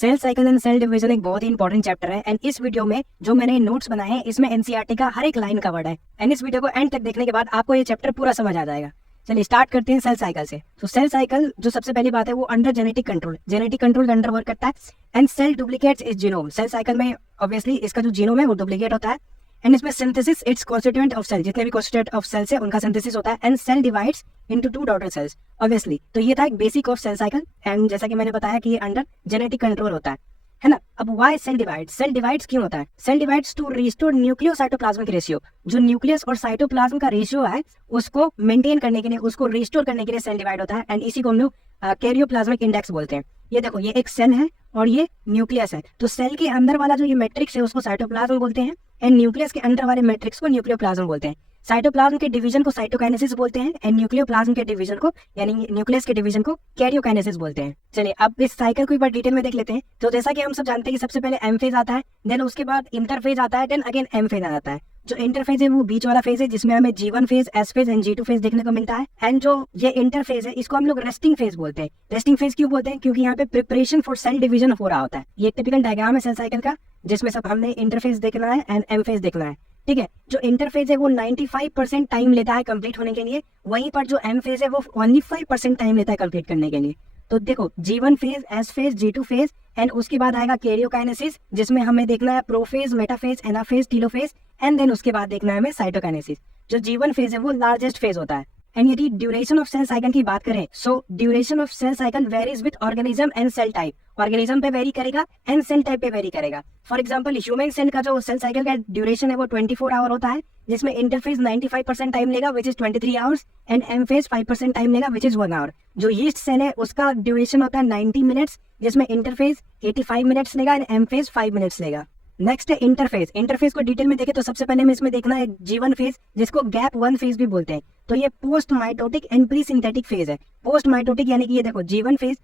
Cell cycle and cell division एक बहुत ही इंपॉर्टेंट चैप्टर है एंड इस वीडियो में जो मैंने नोट्स बनाए हैं इसमें एनसीईआरटी का हर एक लाइन कवर्ड है एंड इस वीडियो को एंड तक देखने के बाद आपको ये चैप्टर पूरा समझ आ जाएगा। चलिए स्टार्ट करते हैं सेल साइकिल से। तो सेल साइकिल जो सबसे पहली बात है वो अंडर जेनेटिक कंट्रोल के अंडर वर्क करता है and cell duplicates is genome. Cell cycle में ऑब्वियसली इसका जो जीनोम है वो डुप्लीकेट होता है एंड इसमें synthesis its constituent of cell, जितने भी कॉन्स्टिट्यूएंट ऑफ सेल्स है उनका सिंथेसिस होता है and cell divides into two daughter cells obviously. तो ये था एक basic of cell cycle and जैसा कि मैंने बताया कि ये अंडर जेनेटिक कंट्रोल होता है ना। अब why cell divide, cell divides क्यों होता है? Cell divides to restore nucleocytoplasmic ratio. जो न्यूक्लियस और साइटोप्लाज्म का रेशियो है उसको मेंटेन करने के लिए, उसको रिस्टोर करने के लिए सेल डिवाइड होता है एंड इसी को हम लोग कैरियोप्लाज्मिक इंडेक्स बोलते हैं। ये देखो ये एक सेल है और ये न्यूक्लियस है, तो सेल के अंदर वाला जो ये मैट्रिक्स है उसको साइटोप्लाज्म बोलते हैं एंड न्यूक्लियस के अंदर वाले मैट्रिक्स को न्यूक्लियोप्लाज्म बोलते हैं। साइटोप्लाज्म के डिवीजन को साइटोकाइनेसिस बोलते हैं एंड न्यूक्लियोप्लाज्म के डिवीजन को यानी न्यूक्लियस के डिवीजन को कैरियोकाइनेसिस बोलते हैं। चलिए अब इस साइकिल को एक बार डिटेल में देख लेते हैं। तो जैसा कि हम सब जानते हैं कि सबसे पहले एम फेज आता है, देन उसके बाद इंटरफेज आता है, देन अगेन एम फेज आ जाता है। जो इंटरफेज है वो बीच वाला फेज है जिसमें हमें G1 phase, S phase and G2 phase देखने को मिलता है एंड जो ये इंटरफेज है इसको हम लोग रेस्टिंग फेज बोलते हैं। रेस्टिंग फेज क्यों बोलते हैं? क्योंकि यहाँ पे प्रिपरेशन फॉर सेल डिवीजन हो रहा होता है। ये टिपिकल डायग्राम है सेल साइकिल का जिसमें सब हमने इंटरफेज देखना है एंड एम फेज देखना है, ठीक है। जो इंटरफेज है वो 95% टाइम लेता है कंप्लीट होने के लिए, वहीं पर जो एम फेज है वो ओनली 5% टाइम लेता है कंप्लीट करने के लिए। तो देखो G1 phase, S phase, G2 phase and उसके बाद आएगा कैरियोकाइनेसिस जिसमें हमें देखना है prophase, metaphase, anaphase, telophase and then उसके बाद देखना है हमें साइटोकाइनेसिस। जो G1 फेज है वो लार्जेस्ट फेज होता है एंड यदि ड्यूरेशन ऑफ सेल साइकिल की बात करें so duration of cell cycle varies with organism and cell type. Organism पे वेरी करेगा एंड सेल टाइप पे वेरी करेगा। फॉर एग्जांपल ह्यूमन सेल का जो सेल साइकिल का ड्यूरेशन है वो 24 आवर होता है जिसमें इंटरफेज 95% टाइम लेगा which is 23 hours and M phase 5% time लेगा विच इज 1 आवर। जो यीस्ट सेल है उसका ड्यूरेशन होता है 90 मिनट्स जिसमें इंटरफेज 85 मिनट्स लेगा एंड एम फेज 5 मिनट्स लेगा। नेक्स्ट है इंटरफेज। इंटरफेज को डिटेल में देखें तो सबसे पहले हमें इसमें देखना है G1 फेज जिसको गैप 1 फेज भी बोलते हैं। तो ये post mitotic and pre synthetic phase है। पोस्ट माइटोटिक यानी कि ये देखो G1 फेज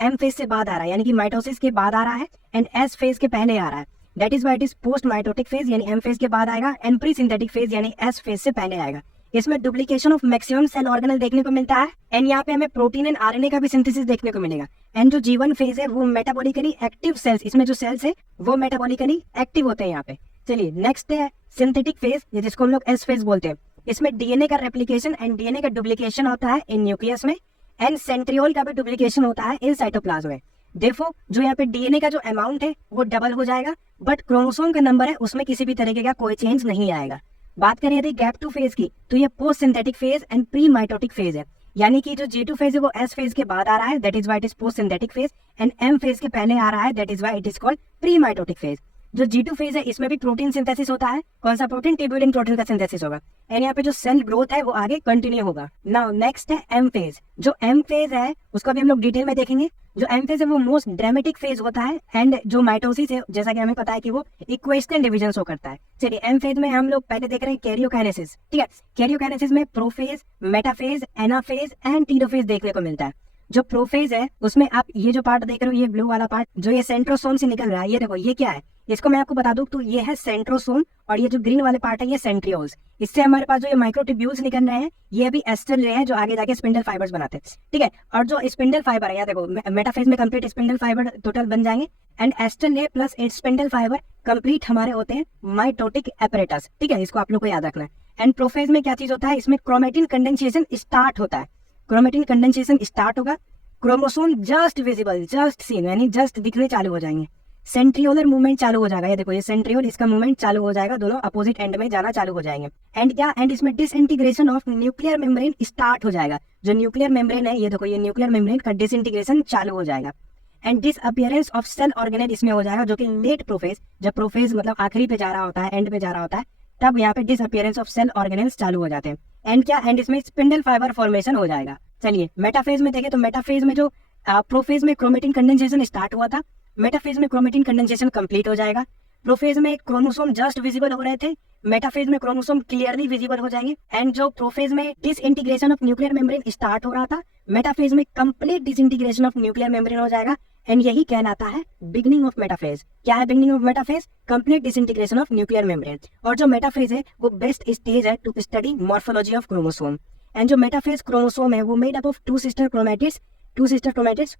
एम फेज से बाद आ रहा है यानी कि माइटोसिस के बाद आ रहा है एंड एस फेज के पहले आ रहा है, that is why it is post mitotic phase यानी एम फेज के बाद आएगा एंड प्री सिंथेटिक फेज यानी एस फेज से पहले आएगा। इसमें duplication of maximum cell organelle देखने को मिलता है एंड यहाँ पे हमें प्रोटीन एंड आरएनए का भी सिंथेसिस देखने को मिलेगा एंड जो G1 फेज है वो मेटाबॉलिकली एक्टिव सेल्स, इसमें जो सेल्स है वो मेटाबॉलिकली एक्टिव होते हैं यहाँ पे। चलिए नेक्स्ट है सिंथेटिक फेज जिसको हम लोग एस फेज बोलते हैं। इसमें डीएनए का रेप्लिकेशन एंड डीएनए का डुप्लीकेशन होता है इन न्यूक्लियस में एंड सेंट्रियोल का भी डुप्लीकेशन होता है इन साइटोप्लाज्म में। देखो जो यहाँ पे डीएनए का जो अमाउंट है वो डबल हो जाएगा बट क्रोमोसोम का नंबर है उसमें किसी भी तरीके का कोई चेंज नहीं आएगा। बात करें यदि गैप 2 फेज की तो ये post synthetic phase and pre mitotic phase है यानी कि जो G2 फेज है वो S फेज के बाद आ रहा है, that is why it is post synthetic phase and M phase के पहले आ रहा है, that is why it is called pre mitotic phase. जो G2 फेज है इसमें भी प्रोटीन सिंथेसिस होता है। कौन सा प्रोटीन? ट्यूबुलिन प्रोटीन का सिंथेसिस होगा एंड यहाँ पे जो सेल ग्रोथ है वो आगे कंटिन्यू होगा। नाउ नेक्स्ट है एम फेज। जो एम फेज है उसको भी हम लोग डिटेल में देखेंगे। जो एम फेज है वो मोस्ट ड्रामेटिक फेज होता है एंड जो माइटोसिस है जैसा कि हमें पता है कि वो इक्वेशनल डिवीजन शो करता है। चलिए एम फेज में हम लोग पहले देख रहे हैं कैरियोकाइनेसिस, ठीक है। कैरियोकाइनेसिस में prophase, metaphase, anaphase and telophase देखने को मिलता है। जो प्रोफेज है उसमें आप ये जो पार्ट देख रहे हो ये ब्लू वाला पार्ट जो ये सेंट्रोसोम से निकल रहा है, ये देखो ये क्या है इसको मैं आपको बता दूं तो ये है सेंट्रोसोम और ये जो ग्रीन वाले पार्ट है ये सेंट्रियोल्स। इससे हमारे पास जो ये माइक्रोट्यूब्यूल्स निकल रहे हैं ये भी एस्टर रहे हैं जो आगे जाके स्पिंडल फाइबर्स बनाते हैं, ठीक है। और जो स्पिंडल फाइबर है यहाँ देखो मेटाफेज में कंप्लीट स्पिंडल फाइबर टोटल बन जाएंगे एंड एस्टर ले प्लस स्पिंडल फाइबर कंप्लीट हमारे होते हैं माइटोटिक एपरेटस, ठीक है। इसको आप लोग को याद रखना है। एंड प्रोफेज में क्या चीज होता है? इसमें क्रोमेटिन कंडेंसेशन स्टार्ट होता है। क्रोमेटिन कंडेंसेशन स्टार्ट होगा, chromosome just visible, just seen यानी जस्ट दिखने चालू हो जाएंगे। सेंट्रियोलर मूवमेंट चालू हो जाएगा, ये देखो ये सेंट्रियोल इसका मूवमेंट चालू हो जाएगा, दोनों अपोजिट एंड में जाना चालू हो जाएंगे। एंड क्या? एंड इसमें disintegration of nuclear membrane start हो जाएगा। जो न्यूक्लियर मेम्ब्रेन है ये देखो ये न्यूक्लियर मेम्ब्रेन का डिसइंटीग्रेशन चालू हो जाएगा and disappearance of cell organelle इसमें हो जाएगा जो कि लेट प्रोफेज, जब प्रोफेज मतलब आखिरी पे जा रहा होता है, एंड पे जा रहा होता है, तब यहाँ पे डिसअपियरेंस ऑफ सेल ऑर्गेनेल्स चालू हो जाते हैं। एंड क्या? एंड इसमें स्पिंडल फाइबर फॉर्मेशन हो जाएगा। चलिए मेटाफेज में देखें तो मेटाफेज में जो प्रोफेज में क्रोमेटिन कंडेंसेशन स्टार्ट हुआ था, मेटाफेज में क्रोमेटिन कंडेंसेशन कंप्लीट हो जाएगा। प्रोफेज में क्रोमोसोम जस्ट विजिबल हो रहे थे, मेटाफेज में क्रोमोसोम क्लियरली विजिबल हो जाएंगे एंड जो प्रोफेज में disintegration of nuclear membrane start हो रहा था, मेटाफेज में complete disintegration of nuclear membrane हो जाएगा एंड यही कहलाता है बिगनिंग ऑफ मेटाफेज। क्या है beginning of metaphase? Complete disintegration of nuclear membrane. और जो मेटाफेज है वो बेस्ट स्टेज है to study morphology of chromosome and जो मेटाफेज क्रोमोसोम है वो made up of two sister chromatids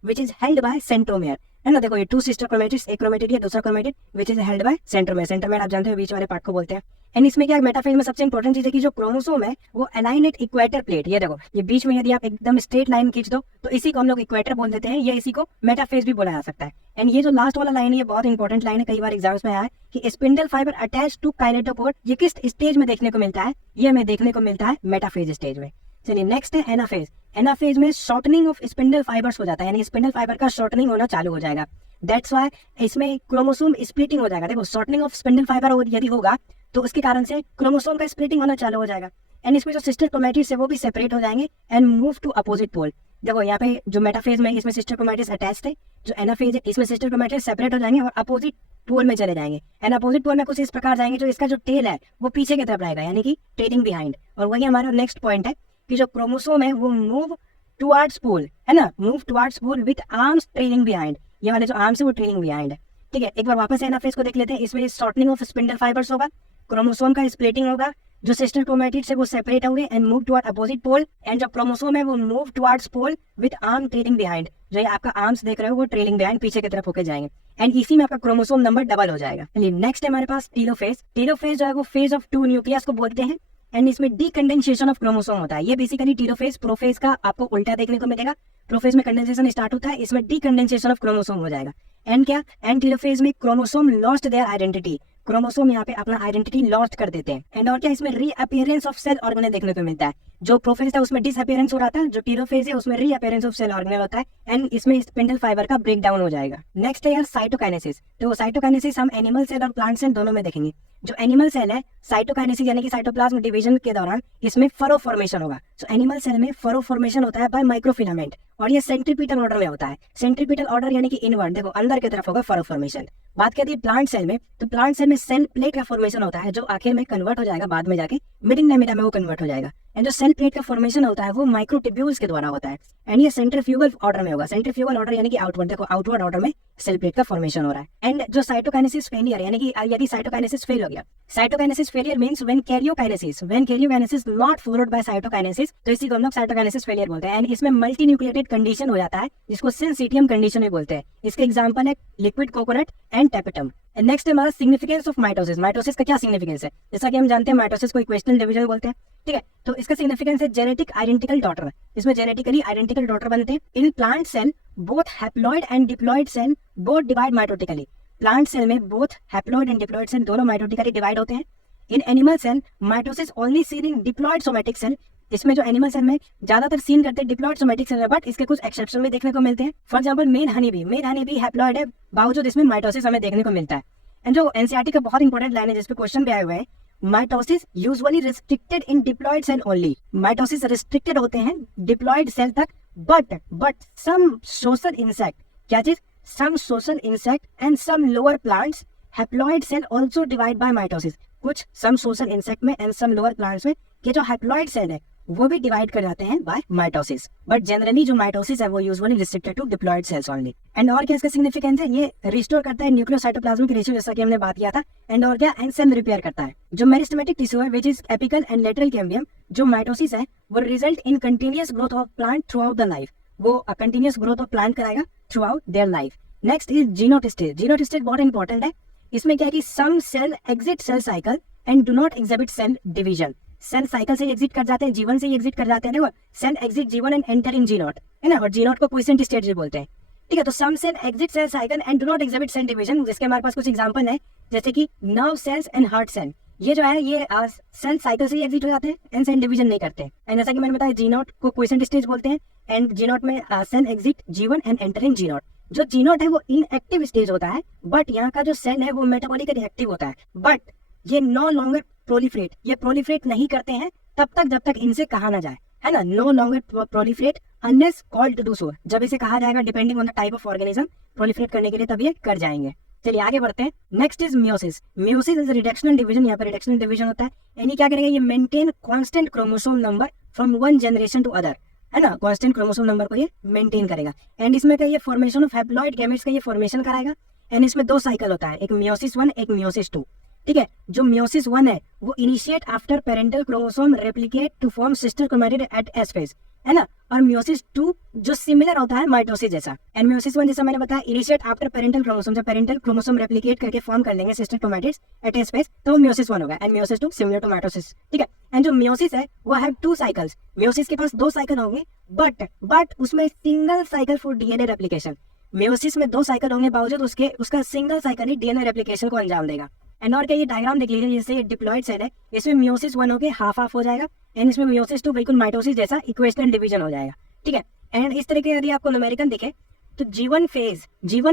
which is held by centromere। है ना। देखो ये 2 सिस्टर क्रोमेटिड्स, एक क्रोमेटिड है, दूसरा chromatid which is held by centromere. Centromere आप जानते हो बीच वाले पार्ट को बोलते हैं। एंड इसमें क्या मेटाफेज में सबसे इंपॉर्टेंट चीज है कि जो क्रोमोसोम है वो अलाइन एट इक्वेटर प्लेट। ये देखो ये बीच में यदि आप एकदम स्ट्रेट लाइन खींच दो तो इसी को हम लोग इक्वेटर बोल देते हैं, या इसी को मेटाफेज भी बोला जा सकता है। एंड ये जो लास्ट वाला लाइन है ये बहुत इंपॉर्टेंट लाइन है, कई बार एग्जाम्स में आया है कि spindle fibre attach to kinetochore, ये किस स्टेज में देखने को मिलता है, ये हमें देखने को मिलता है मेटाफेज स्टेज में। चलिए नेक्स्ट है एनाफेज। एनाफेज में शॉर्टनिंग ऑफ स्पिंडल फाइबर्स हो जाता है, यानी स्पिंडल फाइबर का शॉर्टनिंग होना चालू हो जाएगा। दैट्स व्हाई इसमें क्रोमोसोम स्प्लिटिंग हो जाएगा। देखो शॉर्टनिंग ऑफ स्पिंडल फाइबर यदि होगा तो उसके कारण से क्रोमोसोम का स्प्लिटिंग होना चालू हो जाएगा। एंड इसमें जो सिस्टर क्रोमैटिड्स है वो भी सेपरेट हो जाएंगे and move to opposite pole. देखो यहाँ पे जो मेटाफेज में इसमें सिस्टर क्रोमैटिड्स अटैच थे, जो एनाफेज है इसमें सिस्टर क्रोमैटिड्स सेपरेट हो जाएंगे और अपोजिट पोल में चले जाएंगे। एंड अपोजिट पोल में कुछ इस प्रकार जाएंगे जो इसका जो टेल है वो पीछे की तरफ रहेगा, यानी कि ट्रेलिंग बिहाइंड। और वही हमारा नेक्स्ट पॉइंट है कि जो क्रोमोसोम है वो मूव टुवर्ड्स पोल, है ना, move towards pole with arms trailing behind. ये वाले जो आर्म्स है वो ट्रेलिंग बिहाइंड है। ठीक है, एक बार वापस एनाफेज को देख लेते हैं। इसमें शॉर्टनिंग ऑफ स्पिंडल फाइबर्स होगा, क्रोमोसोम का स्प्लिटिंग होगा, जो सिस्टर क्रोमैटिड्स है वो सेपरेट होंगे and move toward opposite pole. And जो क्रोमोसोम है वो move towards pole with arm trailing behind. जो ये आपका आर्म्स देख रहे हो वो ट्रेलिंग बिहाइंड पीछे की तरफ होकर जाएंगे एंड इसी में आपका क्रोमोसोम नंबर डबल हो जाएगा। नेक्स्ट है हमारे पास टेलोफेज। टेलोफेज जो है वो फेज ऑफ 2 न्यूक्लियस को बोलते हैं एंड इसमें डीकंडेंसेशन ऑफ क्रोमोसोम होता है। ये बेसिकली टेलोफेज प्रोफेज का आपको उल्टा देखने को मिलेगा। प्रोफेज में कंडेंसेशन स्टार्ट होता है, इसमें डीकंडेंसेशन ऑफ क्रोमोसोम हो जाएगा। एंड क्या, एंड टेलोफेज में chromosome lost their identity, chromosome यहाँ पे अपना आइडेंटिटी लॉस्ट कर देते हैं। एंड और क्या, इसमें रीअपियरेंस ऑफ सेल ऑर्गेनल देखने को मिलता है। जो प्रोफेज था उसमें डिसअपियरेंस हो रहा था, जो टेलोफेज है उसमें रीअपियरेंस ऑफ सेल ऑर्गेनल होता है एंड इसमें स्पिंडल फाइबर का ब्रेक डाउन हो जाएगा। नेक्स्ट है यार साइटोकाइनेसिस। तो साइटोकाइनेसिस हम एनिमल सेल और प्लांट सेल दोनों में देखेंगे। जो एनिमल सेल है साइटोकाइनेसिस यानी कि साइटोप्लाज्म डिवीजन के दौरान इसमें फरो फॉर्मेशन होगा। तो एनिमल सेल में फरो फॉर्मेशन होता है बाय माइक्रोफिलामेंट और ये सेंट्रीपिटल ऑर्डर में होता है। सेंट्रीपिटल ऑर्डर यानी कि इनवर्ड, देखो अंदर की तरफ होगा फरो फॉर्मेशन। बात करती है प्लांट सेल में, तो प्लांट सेल में सेल प्लेट का फॉर्मेशन होता है जो आखिर में कन्वर्ट हो जाएगा, बाद में जाके मिडिल लेमिना में वो कन्वर्ट हो जाएगा। एंड जो सेल प्लेट का फॉर्मेशन होता है वो माइक्रोट्यूब्यूल्स के द्वारा होता है एंड ये सेंट्रीफ्यूगल ऑर्डर में होगा। सेंट्रीफ्यूगल ऑर्डर यानी कि आउटवर्ड, देखो आउटवर्ड ऑर्डर में सेल प्लेट का फॉर्मेशन हो रहा है। एंड जो साइटोकाइनेसिस फेलियर यानी कि यदि साइटोकाइनेसिस फेल हो गया, cytokinesis failure means when karyokinesis not followed by cytokinesis, तो इसी को हम लोग साइटोकाइनेसिस फेलियर बोलते हैं। एंड इसमें मल्टी न्यूक्लिएटेड कंडीशन हो जाता है जिसको सिंसिटियम कंडीशन भी बोलते हैं। इसके एग्जांपल है liquid coconut and tapetum. Next है हमारा सिग्निफिकेंस ऑफ माइटोसिस। माइटोसिस का क्या सिग्निफिकेंस है, जैसा कि हम जानते हैं माइटोसिस को इक्वेशनल डिवीजन बोलते हैं। ठीक है, तो इसका सिग्निफिकेंस है जेनेटिक आइडेंटिकल डॉटर। इसमें जेनेटिकली आइडेंटिकल डॉटर बनते हैं। In plant cell both haploid and diploid cell both divide mitotically. Plant cell में both haploid and diploid cell दोनों माइटोटिकली डिवाइड होते हैं। In animal cell mitosis only seen in diploid somatic cell. इसमें जो animal cell में ज्यादातर seen करते हैं डिप्लॉइड सोमैटिक सेल में, बट इसके कुछ एक्सेप्शन भी देखने को मिलते हैं। फॉर एग्जांपल मेन हनी भी हैप्लॉइड है, बावजूद इसमें माइटोसिस हमें देखने को मिलता है। एंड जो एनसीईआरटी का बहुत इंपॉर्टेंट लाइन है जिसपे क्वेश्चन भी आए हुए हैं, mitosis usually restricted in diploid cell only. Mitosis restricted होते हैं डिप्लॉइड सेल तक, बट सम सोशल इंसेक्ट, क्या चीज, some social insect and some lower plants haploid cell also divide by mitosis. कुछ सम सोशल इंसेक्ट में and some lower plants में ये जो हैप्लॉइड सेल है वो भी डिवाइड कर जाते हैं बाय माइटोसिस, बट जनरली जो माइटोसिस है वो usually restricted to diploid cells only. And और क्या इसका सिग्निफिकेंस है, ये रिस्टोर करता है न्यूक्लियोसाइटोप्लाज्मिक रेशियो जैसा कि हमने बात किया था। एंड और क्या, एंड सेल रिपेयर करता है। जो मेरिस्टेमेटिक टिश्यू है which is apical and lateral cambium, जो माइटोसिस है वो result in continuous growth of plant throughout the life. वो कंटिन्यूअस ग्रोथ ऑफ प्लांट कराएगा throughout their life. Next is G nought stage. G nought stage बहुत important है। इसमें क्या है कि some cell exit cell cycle and do not exhibit cell division. Cell cycle से exit कर जाते हैं, जीवन से एग्जिट कर जाते हैं। देखो सेल एग्जिट जीवन एंड एंटर इन जीनोट, है ना, और जीनोट को क्विसेंट स्टेज भी बोलते हैं। ठीक है, तो some cell exit cell cycle and do not exhibit cell division, जिसके हमारे पास कुछ एग्जांपल है जैसे कि nerve cells and heart cell. ये जो है ये सेल साइकिल से एग्जिट हो जाते हैं एंड सेल डिवीजन नहीं करते। एंड जैसा कि मैंने बताया जीनोट को क्विसेंट स्टेज बोलते हैं एंड जीनोट में सेल एग्जिट जीवन एंड एंटर इन जीनोट। जो जीनोट है वो इनएक्टिव स्टेज होता है, बट यहाँ का जो सेल है वो मेटाबॉलिकली एक्टिव होता है, बट ये नो लॉन्गर प्रोलिफरेट, ये प्रोलिफरेट नहीं करते हैं तब तक जब तक इनसे कहा ना जाए, है ना, no longer proliferate unless called to do so. जब इसे कहा जाएगा depending on the type of organism proliferate करने के लिए तब ये कर जाएंगे। चलिए आगे बढ़ते हैं। Next is meiosis. Meiosis is reductional division. यहाँ पर रिडक्शनल डिवीजन होता है, यानी क्या करेगा, ये maintain constant chromosome number from one generation to other, है ना, कांस्टेंट क्रोमोसोम नंबर को ये मेंटेन करेगा। एंड इसमें क्या ये फॉर्मेशन ऑफ हैप्लॉइड गैमेट्स का ये फॉर्मेशन कराएगा। एंड इसमें 2 साइकिल होता है, एक मियोसिस 1 एक मियोसिस 2। ठीक है, जो मियोसिस 1 है वो initiate after parental chromosome replicate to form sister chromatid at S phase, है ना, और म्योसिस 2 जो सिमिलर होता है माइटोसिस जैसा। एंड म्योसिस 1 जैसा मैंने बताया इनिशिएट आफ्टर पेरेंटल क्रोमोसोम, जब पेरेंटल क्रोमोसोम रेप्लिकेट करके फॉर्म कर लेंगे sister chromatids at a space, तो वो म्योसिस 1 होगा। And meiosis 2 similar to mitosis, ठीक है। एंड जो म्योसिस है वो हैव 2 साइकिल्स, म्योसिस के पास 2 साइकिल होंगे, बट उसमें single cycle for DNA replication. Meiosis में 2 साइकिल होंगे बावजूद उसका सिंगल साइकिल ही डीएनए रेप्लिकेशन को अंजाम देगा। एंड और क्या, ये डायग्राम देख लीजिए, जैसे डिप्लॉयड सेल है, इसमें म्योसिस 1 होके हाफ हो जाएगा, एंड इसमें म्योसिस 2 बिल्कुल माइटोसिस जैसा इक्वेशनल डिवीजन हो जाएगा, ठीक है। एंड इस तरह के यदि आपको न्यूमेरिकल दिखे तो G1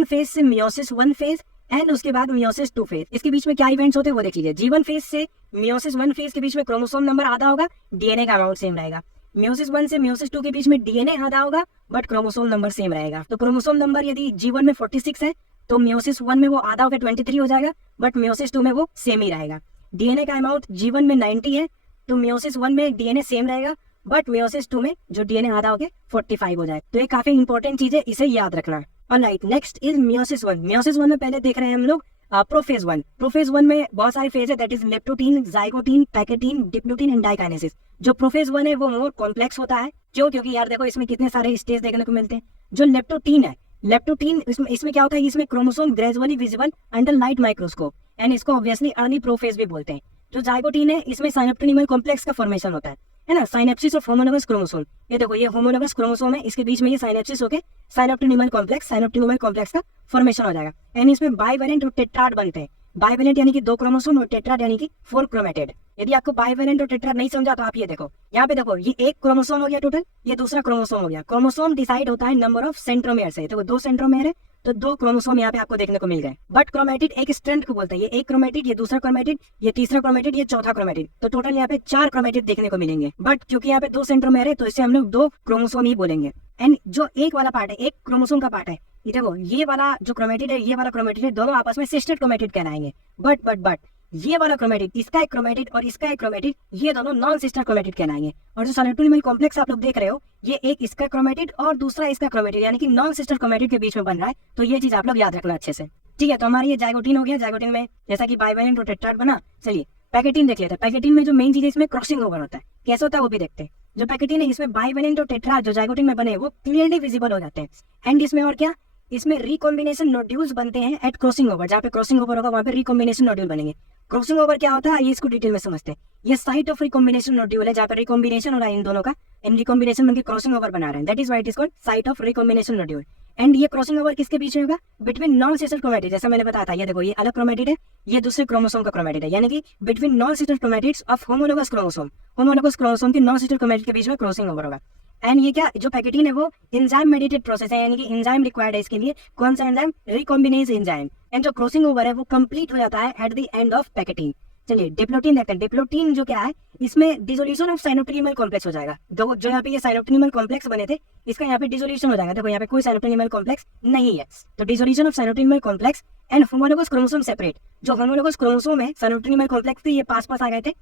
फेज से म्योसिस 1 फेज एंड उसके बाद म्योसिस 2 फेज, इसके बीच में क्या इवेंट्स होते हैं वो देख लीजिए। G1 फेज से म्योसिस 1 फेज के बीच में क्रोमोसोम नंबर आधा होगा, डीएनए का अमाउंट सेम रहेगा। म्योसिस 1 से म्योसिस 2 के बीच में डीएनए आधा होगा बट क्रोमोसोम नंबर सेम रहेगा। तो क्रोमोसोम नंबर यदि G1 में 46 है तो म्योसिस 1 में वो आधा होकर 23 हो जाएगा, बट म्योसिस 2 में वो सेम ही रहेगा। डीएनए का अमाउंट G1 में 90 है तो म्योसिस 1 में डीएनए सेम रहेगा, बट म्योसिस 2 में जो डीएनए आधा होकर 45 हो जाए। तो ये काफी इंपॉर्टेंट चीज है, इसे याद रखना। Alright, next is meiosis 1। Meiosis 1 में पहले देख रहे हैं हम लोग प्रोफेज 1। प्रोफेज 1 में बहुत सारे फेज है, that is leptotene, zygotene, pachytene, diplotene and diakinesis. जो प्रोफेज 1 है वो मोर कॉम्प्लेक्स होता है। क्यों? क्योंकि यार देखो इसमें कितने सारे स्टेज देखने को मिलते हैं। जो लेप्टोटीन है, लेप्टोटीन इसमें क्या होता है, इसमें chromosome gradually visible under light microscope, and इसको ऑब्वियसली अर्ली प्रोफेज भी बोलते हैं। जो जाइगोटीन है इसमें साइनोप्टिनिमल कॉम्प्लेक्स का फॉर्मेशन होता है ना, साइनेप्सिस ऑफ होमोलोगस क्रोमोसोम। ये देखो ये होमोलोगस क्रोमोसोम है, इसके बीच में ये साइनेप्सिस होके साइनोप्टिनिमल कॉम्प्लेक्स का फॉर्मेशन हो जाएगा। एंड इसमें बाइवेलेंट और टेट्राड बनते हैं। बाइवेलेंट यानी कि 2 क्रोमोसोम और टेट्राड यानी कि 4 क्रोमेटेड। यदि आपको बाइवेलेंट और टेट्राड नहीं समझा तो आप ये देखो, यहाँ पे देखो, ये एक क्रोमोसोम हो गया टोटल, ये दूसरा क्रोमोसोम हो गया। क्रोमोसोम डिसाइड होता है नंबर ऑफ सेंट्रोमेयर से। देखो 2 सेंट्रोमेयर है तो 2 क्रोमोसोम यहाँ पे आपको देखने को मिल गए। बट क्रोमेटिड एक स्ट्रैंड को बोलते हैं, ये एक क्रोमेटिड, ये दूसरा क्रोमेटिड, ये तीसरा क्रोमेटिड, ये चौथा क्रोमेटिड। तो टोटल यहाँ पे 4 क्रोमेटिड देखने को मिलेंगे। बट क्योंकि यहाँ पे 2 सेंट्रोमेयर है तो इसे हम लोग 2 क्रोमोसोम ही बोलेंगे। एंड जो एक वाला पार्ट है, एक क्रोमोसोम का पार्ट है, ये देखो ये वाला जो क्रोमेटिड है, ये वाला क्रोमेटिड है, दोनों आपस में सिस्टर क्रोमेटिड कहलाएंगे। बट ये वाला क्रोमेटिड, इसका एक क्रोमेटिड और इसका एक क्रोमेटिड, ये दोनों नॉन सिस्टर क्रोमेटिड कहलाएंगे। और जो साइनोप्टिनिमल कॉम्प्लेक्स आप लोग देख रहे हो, ये एक इसका क्रोमेटिड और दूसरा इसका क्रोमेटिड यानी कि नॉन सिस्टर क्रोमेटिड के बीच में बन रहा है। तो ये चीज आप लोग याद रखना अच्छे से, ठीक है। तो हमारा ये जाइगोटीन हो गया। जाइगोटीन में जैसा कि बाइवेलेंट और टेट्राड बना। चलिए पैकेटीन देख लेते हैं। पैकेटीन में जो मेन चीज है इसमें क्रॉसिंग ओवर होता है। कैसे होता है वो भी देखते हैं। जो पैकेटीन है इसमें बाइवेलेंट और टेट्राड जो जाइगोटीन में बने वो क्लियरली विजिबल हो जाते हैं। एंड इसमें और क्या, इसमें रिकॉम्बिनेशन नोड्यूल्स बनते हैं एट क्रॉसिंग ओवर। जहाँ पे क्रॉसिंग ओवर होगा वहाँ पे रिकॉम्बिनेशन नोड्यूल बनेंगे। क्रॉसिंग ओवर क्या होता है ये इसको डिटेल में समझते हैं। ये साइट ऑफ रिकॉम्बिनेशन नोड्यूल है जहाँ पे रिकॉम्बिनेशन हो रहा है इन दोनों का, इन रिकॉम्बिनेशन बनके क्रॉसिंग ओवर बना रहे हैं। That is why it is called site of recombination nodule. And ये क्रॉसिंग ओवर किसके बीच में होगा, बिटवीन नॉन सिस्टर क्रोमेटिड। जैसा मैंने बताया था, ये देखो ये अलग क्रोमेटिड है, ये दूसरे क्रोमोसोम का क्रोमेटिड है, यानी कि between non sister chromatids of homologous chromosome. Homologous chromosome के नॉन सिस्टर क्रोमेटिड के बीच में क्रॉसिंग ओवर होगा। एंड ये क्या, जो पैकेटीन है वो एंजाइम मेडिएटेड प्रोसेस है, यानी कि एंजाइम रिक्वायर्ड है इसके लिए। कौन सा एंजाइम, रिकॉम्बिनेज एंजाइम। एंड जो क्रॉसिंग ओवर है वो कंप्लीट हो जाता है at the end of pachytene. चलिए डिप्लोटीन देखते हैं। डिप्लोटीन जो क्या है, इसमें डिसोल्यूशन ऑफ साइनोप्टिनिमल कॉम्प्लेक्स हो जाएगा। जो यहाँ पे ये साइनोप्टिनिमल कॉम्प्लेक्स बने थे, इसका यहाँ पे डिसोल्यूशन हो जाएगा। देखो यहाँ पे कोई साइनोप्टिनिमल कॉम्प्लेक्स नहीं है, तो dissolution of synaptonemal complex and homologous chromosome separate. जो होमोलोगस क्रोमोसोम है, साइनोप्टिनिमल कॉम्प्लेक्स थे, ये पास आ गए थे,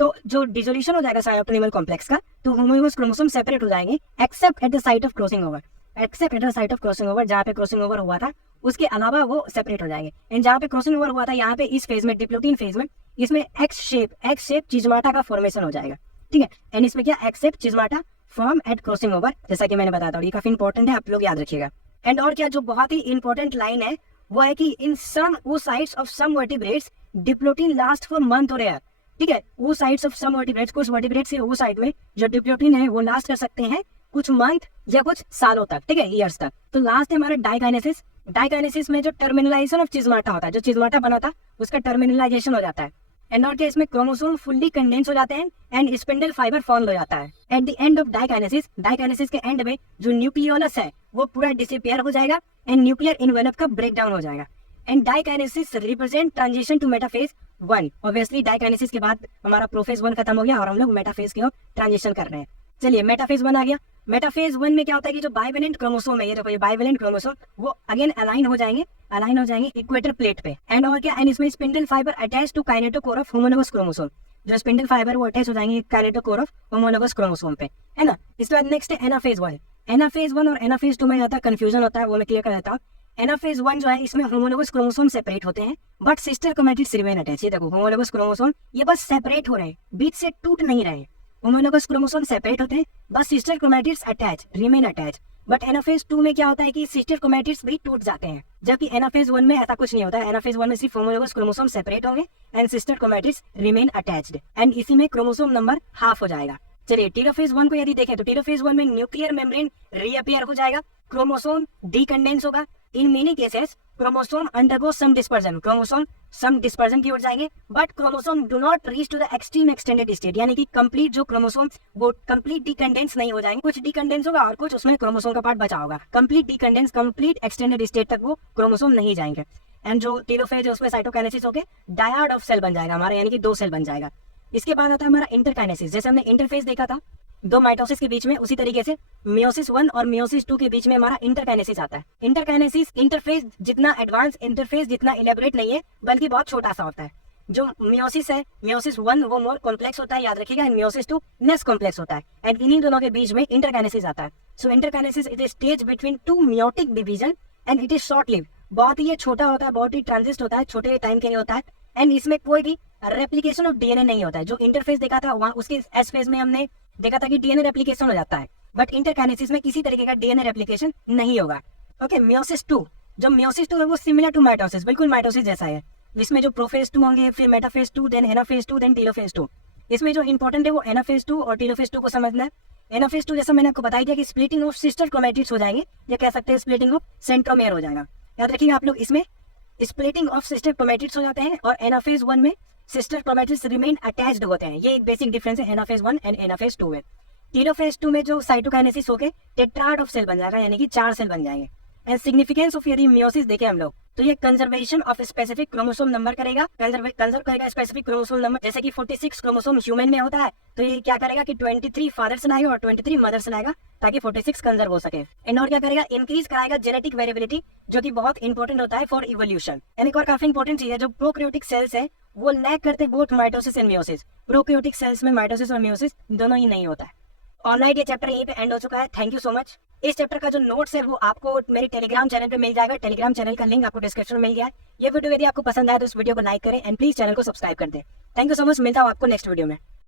तो जो डिसोल्यूशन हो जाएगा साइनोप्टिनिमल कॉम्प्लेक्स का, तो होमोलोगस क्रोमोसोम सेपरेट हो जाएंगे accept at the site of crossing over. Accept at the site of crossing over, जहाँ पे क्रॉसिंग ओवर हुआ था उसके अलावा वो सेपरेट हो जाएंगे। एंड जहाँ पे क्रॉसिंग ओवर हुआ था, यहाँ पे इस फेज में, डिप्लोटीन फेज में, इसमें एक्स शेप चिजमाटा का फॉर्मेशन हो जाएगा, ठीक है। एंड इसमें क्या, X shape chiasmata form at crossing over, जैसा कि मैंने बताया था। और ये काफी इंपॉर्टेंट है, आप लोग याद रखिएगा। एंड और क्या, जो बहुत ही इंपॉर्टेंट लाइन है वो है कि in some oocytes of some vertebrates diplotene last for month और ईयर, ठीक है। oocytes ऑफ सम वर्टिब्रेट्स, कुछ वर्टिब्रेट्स के oocyte में जो डिप्लोटीन है वो लास्ट कर सकते हैं कुछ मंथ या कुछ सालों तक, ठीक है, ईयर्स तक। तो लास्ट है हमारा डाइकाइनेसिस। डाइकाइनेसिस में जो टर्मिनलाइजेशन ऑफ चिजमाटा होता है, जो चिजमाटा बना था उसका टर्मिनलाइजेशन हो जाता है। एंड और क्या, इसमें क्रोमोसोम फुल्ली कंडेंस हो जाते हैं एंड स्पिंडल फाइबर फॉर्म हो जाता है। At the end of diakinesis, diakinesis के एंड में जो न्यूक्लियोलस है वो पूरा डिसअपियर हो जाएगा एंड न्यूक्लियर इनवेलप का ब्रेक डाउन हो जाएगा। And diakinesis represent transition to metaphase 1। Obviously diakinesis के बाद हमारा प्रोफेज 1 खत्म हो गया और हम लोग मेटाफेज की ओर ट्रांजिशन कर रहे हैं। चलिए मेटाफेज 1 आ गया। मेटाफेज 1 में क्या होता है कि जो बाइवेलेंट क्रोमोसोम है, ये देखो ये बाइवेलेंट क्रोमोसोम, वो अगेन अलाइन हो जाएंगे इक्वेटर प्लेट पे। एंड और क्या, एंड इसमें spindle fibre attach to kinetochore of homologous chromosome. जो स्पिंडल फाइबर वो अटैच हो जाएंगे काइनेटोकोर ऑफ होमोलोगस क्रोमोसोम पे, है ना। इसके बाद नेक्स्ट है एनाफेज 1। एनाफेज 1 और एनाफेज 2 में ज्यादा कंफ्यूजन होता है, वो मैं क्लियर कर देता हूँ। एनाफेज 1 जो है, इसमें होमोलोगस क्रोमोसोम सेपरेट होते हैं but sister chromatids remain attach. ये देखो होमोलोगस क्रोमोसोम ये बस सेपरेट हो रहे हैं, बीच से टूट नहीं रहे हैं। होमोलोगस क्रोमोसोम सेपरेट होते हैं, बस sister chromatids attach remain attach. But anaphase 2 में क्या होता है कि सिस्टर क्रोमैटिड्स भी टूट जाते हैं, जबकि एनाफेज 1 में ऐसा कुछ नहीं होता है। एनाफेज 1 में सिर्फ होमोलोगस क्रोमोसोम सेपरेट होंगे and sister chromatids remain attached, and इसी में क्रोमोसोम नंबर हाफ हो जाएगा। चलिए टेलोफेज 1 को यदि देखें तो टेलोफेज 1 में न्यूक्लियर मेम्ब्रेन रीअपियर हो जाएगा, क्रोमोसोम डीकंडेंस होगा। In many cases chromosome undergo some dispersion, chromosome some dispersion की ओर जाएंगे, but chromosome do not reach to the extreme extended state, यानी कि कंप्लीट जो क्रोमोसोम वो कंप्लीट डीकंडेंस नहीं हो जाएंगे, कुछ डीकंडेंस होगा और कुछ उसमें क्रोमोसोम का पार्ट बचा होगा। Complete decondense, complete extended state तक वो क्रोमोसोम नहीं जाएंगे। एंड जो टेलोफेज है उसमें साइटोकाइनेसिस होकर डायड ऑफ सेल बन जाएगा हमारा, यानी कि 2 सेल बन जाएगा। इसके बाद आता है हमारा इंटरकाइनेसिस। जैसे हमने इंटरफेस देखा था 2 माइटोसिस के बीच में, उसी तरीके से मियोसिस 1 और मियोसिस 2 के बीच में हमारा इंटरकाइनेसिस आता है। इंटरकाइनेसिस इंटरफेस जितना एडवांस, इंटरफेस जितना इलेबोरेट नहीं है, बल्कि बहुत छोटा सा होता है। जो मियोसिस है, मियोसिस 1 वो मोर कॉम्प्लेक्स होता है, याद रखिएगा, एंड मियोसिस 2 लेस कॉम्प्लेक्स होता है, एंड इन्हीं दोनों के बीच में इंटरकाइनेसिस आता है। So interkinesis is a stage between 2 meiotic division and it is short live. बहुत ही ये छोटा होता है, बहुत ही ट्रांजिस्ट होता है, छोटे टाइम के लिए होता है, एंड इसमें कोई भी रेप्लिकेशन ऑफ डीएनए नहीं होता है। जो इंटरफेस देखा था वहां उसके एस फेज में हमने देखा था कि डीएनए रेप्लिकेशन हो जाता है, बट इंटरकाइनेसिस में किसी तरीके का डीएनए रेप्लिकेशन नहीं होगा। ओके, मियोसिस 2, जो मियोसिस 2 है वो सिमिलर टू माइटोसिस, बिल्कुल माइटोसिस जैसा है, जिसमें जो प्रोफेज 2 होंगे, फिर metaphase 2, then anaphase 2, then telophase 2। इसमें जो इंपॉर्टेंट है वो एनाफेज 2 और टेलोफेज 2 को समझना है। एनाफेज 2 जैसा मैंने आपको बताया दिया कि स्प्लिटिंग ऑफ सिस्टर क्रोमैटिड्स हो जाएंगे, या कह सकते हैं स्प्लिटिंग ऑफ सेंट्रोमेयर हो जाएगा। याद रखिएगा आप लोग, इसमें स्प्लिटिंग ऑफ सिस्टर क्रोमैटिड्स हो जाते हैं और एनाफेज 1 में सिस्टर क्रोमैटिड्स रिमेन अटैच्ड होते हैं। ये एक बेसिक डिफरेंस है एनाफेज 1 एंड एनाफेज 2 में। टेलोफेज 2 में जो साइटोकाइनेसिस होके टेट्राड ऑफ सेल बन जाएगा, यानी कि 4 सेल बन जाएंगे। एंड सिग्निफिकेंस ऑफ यदि मियोसिस देखें हम लोग तो ये conservation of specific chromosome number करेगा, कंजर्व करेगा स्पेसिफिक क्रोमोसोम नंबर। जैसे कि 46 क्रोमोसोम ह्यूमन में होता है, तो ये क्या करेगा कि 23 फादर से लाएगा और 23 मदर से लाएगा, ताकि 46 कंजर्व हो सके। एंड और क्या करेगा, इंक्रीज कराएगा जेनेटिक वेरिएबिलिटी, जो कि बहुत इंपॉर्टेंट होता है फॉर इवोल्यूशन। एंड एक और काफी इंपॉर्टेंट चीज है, जो प्रोकैरियोटिक सेल्स है वो लैक करते both mitosis and meiosis. Prokaryotic cells में माइटोसिस और मियोसिस दोनों ही नहीं होता है। ऑलराइट, ये चैप्टर यहीं पे एंड हो चुका है। Thank you so much. इस चैप्टर का जो नोट्स है वो आपको मेरे टेलीग्राम चैनल पे मिल जाएगा। टेलीग्राम चैनल का लिंक आपको डिस्क्रिप्शन में मिल गया है। ये वीडियो यदि आपको पसंद आया तो इस वीडियो को लाइक करें एंड प्लीज चैनल को सब्सक्राइब कर दें। Thank you so much. मिलता हूँ आपको नेक्स्ट वीडियो में।